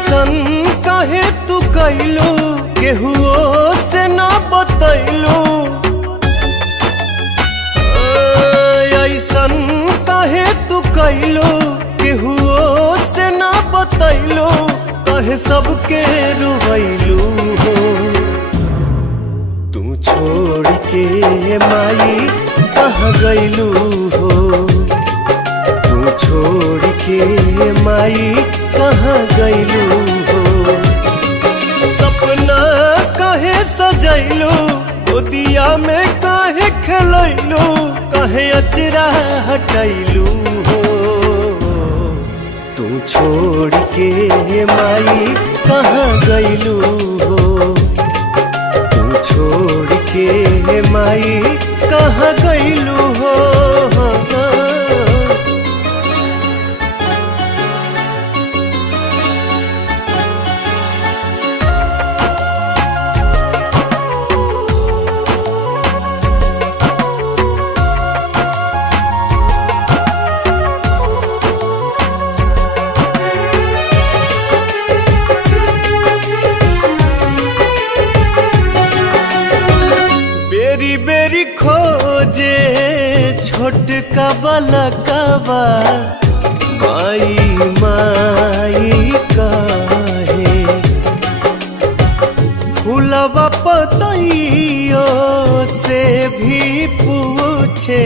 ऐसन काहे तू कैलू केहुओ से ना बतैलू। ऐसन काहे तू कैलू केहुओ से ना बतैलू। कहे सबके रुवैलू हो तू छोड़ के माई कहाँ गैलू हो। तू छोड़ के माई कहाँ गैलू हो। सपना काहे सजैलू गोदिया में काहे खेलैलू। काहे अचरा हटैलू हो तू छोड़ के माई कहाँ गैलू हो। तू छोड़ के माई कहाँ गैलू हो। बेरी बेरी खोजे छोटका बलकवा माई माई काहे। फूलवा पतइयो से भी पूछे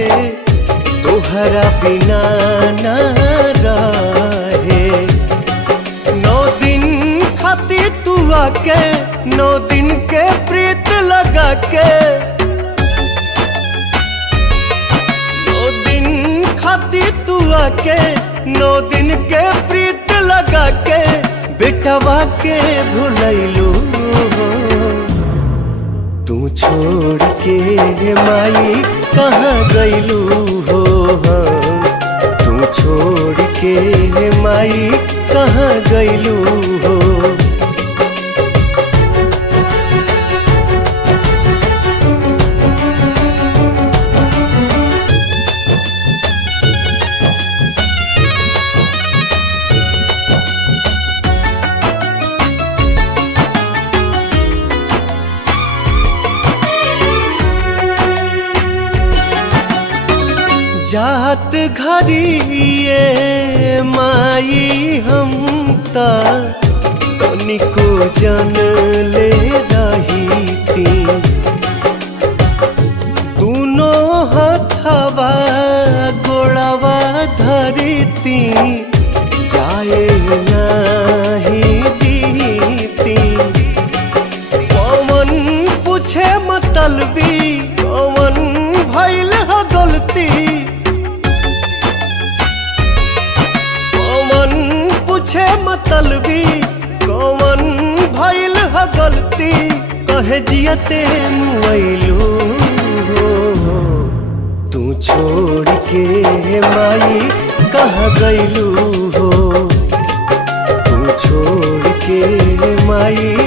तोहरा बिना ना रहे। 9 दिन खातिर तू आके 9 दिन के प्रीत लगा के। 9 दिन खातिर तू आके 9 दिन के प्रीत लगा के। बेटवा के भुलैलू हो तू छोड़ के माई कहाँ गैलू हो। तू छोड़ के माई कहाँ गैलू हो। जात घरिए माई हम तनिको जन ले रही। दोनों हथवा गोड़वा धरती जाए नहीं दीती। कौन पूछे मतलबी कौन भइल ह गलती। पूछे मतलबी कौन भइल ह गलती। कहे जियते मुआइलू हो तू छोड़ के माई कहाँ गैलू हो। तू छोड़ के माई